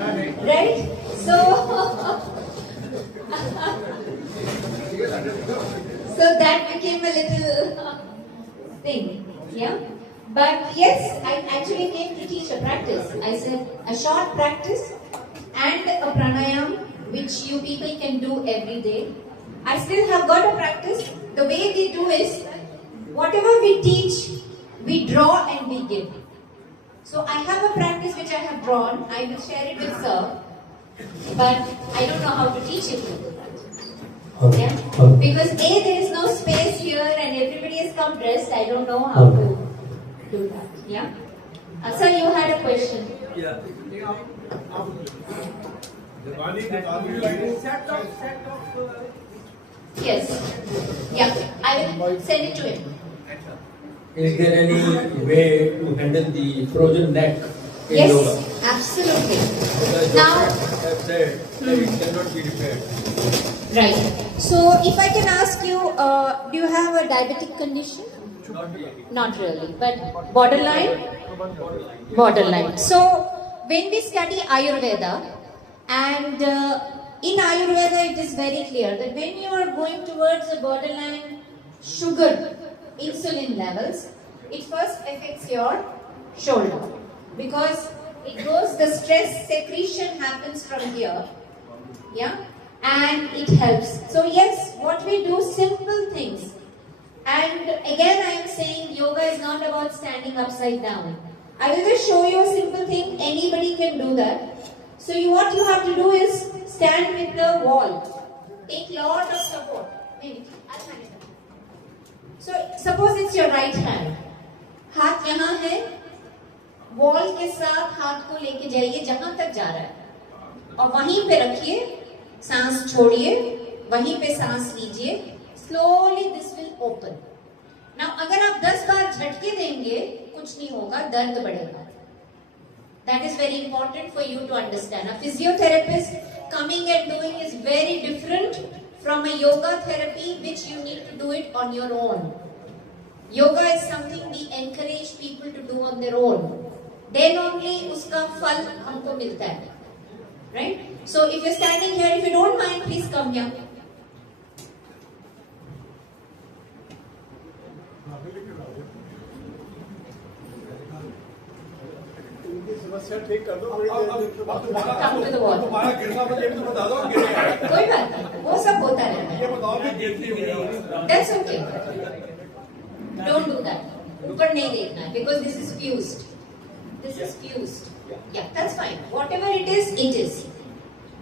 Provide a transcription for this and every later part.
Right? So, so that became a little thing, yeah. But yes, I actually came to teach a practice. I said a short practice and a pranayam which you people can do every day. I still have got a practice. The way we do is, whatever we teach, we draw and we give. So I have a practice which I have drawn. I will share it with sir, but I don't know how to teach it. Yeah? Because A, there is no space here and everybody has come dressed. I don't know how to do that. Yeah? Sir, you had a question. Yeah. Yes. Yeah, I will send it to him. Is there any way to handle the frozen neck in Yes, yoga? absolutely. Because Now, have said that it cannot be repaired. right. So, if I can ask you, do you have a diabetic condition? Not really. Not really, but borderline? Borderline. So, when we study Ayurveda, and in Ayurveda it is very clear that when you are going towards a borderline sugar, insulin levels, it first affects your shoulder. Because it goes, the stress secretion happens from here, yeah, and it helps. So yes, what we do, simple things. And again I am saying yoga is not about standing upside down. I will just show you a simple thing, anybody can do that. So what you have to do is stand with the wall. Take lot of support. Maybe, I'll hand it up. So suppose it's your right hand. हाथ यहाँ है, wall के साथ हाथ को लेके जाइए जहां तक जा रहा है और वहीं पे रखिए, सांस छोड़िए, वहीं पे सांस लीजिए. Slowly this will open. Now अगर आप 10 बार झटके देंगे कुछ नहीं होगा, दर्द बढ़ेगा. That is very important for you to understand. A physiotherapist coming and doing is very different from a yoga therapy which you need to do it on your own. Yoga is something we encourage people to do on their own. Then only uska phal humko milta hai. Right? So if you're standing here, if you don't mind, please come here. ठीक कर दो. Come to the wall. तुम्हारा गिरना मुझे भी तो बता दो गिरेगा. कोई बात नहीं, वो सब होता रहता ये है. बताओ मैं देखती हूँ. That's okay. Don't do that. ऊपर नहीं देखना है because this is fused. This is fused. Yeah, that's fine. Whatever it is.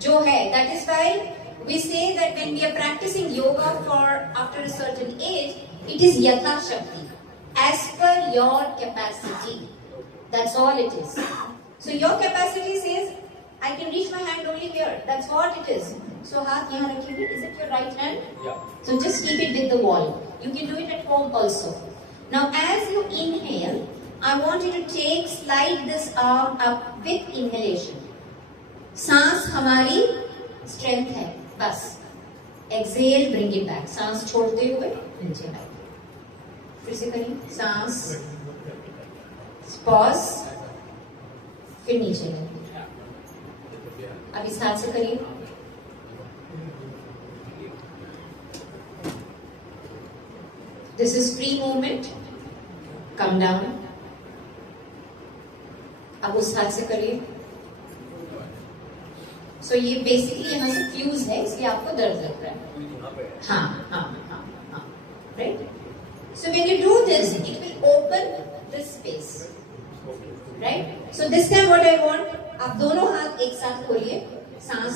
जो है, that is why we say that when we are practicing yoga for after a certain age, it is yatha shakti, as per your capacity. That's all it is. So your capacity says, I can reach my hand only here. That's what it is. So हाथ यहाँ रखिए. Is it your right hand? Yeah. So just keep it with the wall. You can do it at home also. Now as you inhale, I want you to slide this arm up with inhalation. सांस हमारी strength है, बस. Exhale, bring it back. सांस छोड़ते हुए नीचे बैठ. फिर से करिए. सांस. Pause. फिर नीचे लेंगे. अब इस हाथ से करिए. This is free movement. Come down. अब उस हाथ से करिए. So ये बेसिकली यहाँ से फ्यूज है, इसलिए आपको दर्द लग रहा है. हाँ. Right? So when you do this, it will open this space. Right? So this time what I want, आप दोनों हाथ एक साथ खोलिए, सांस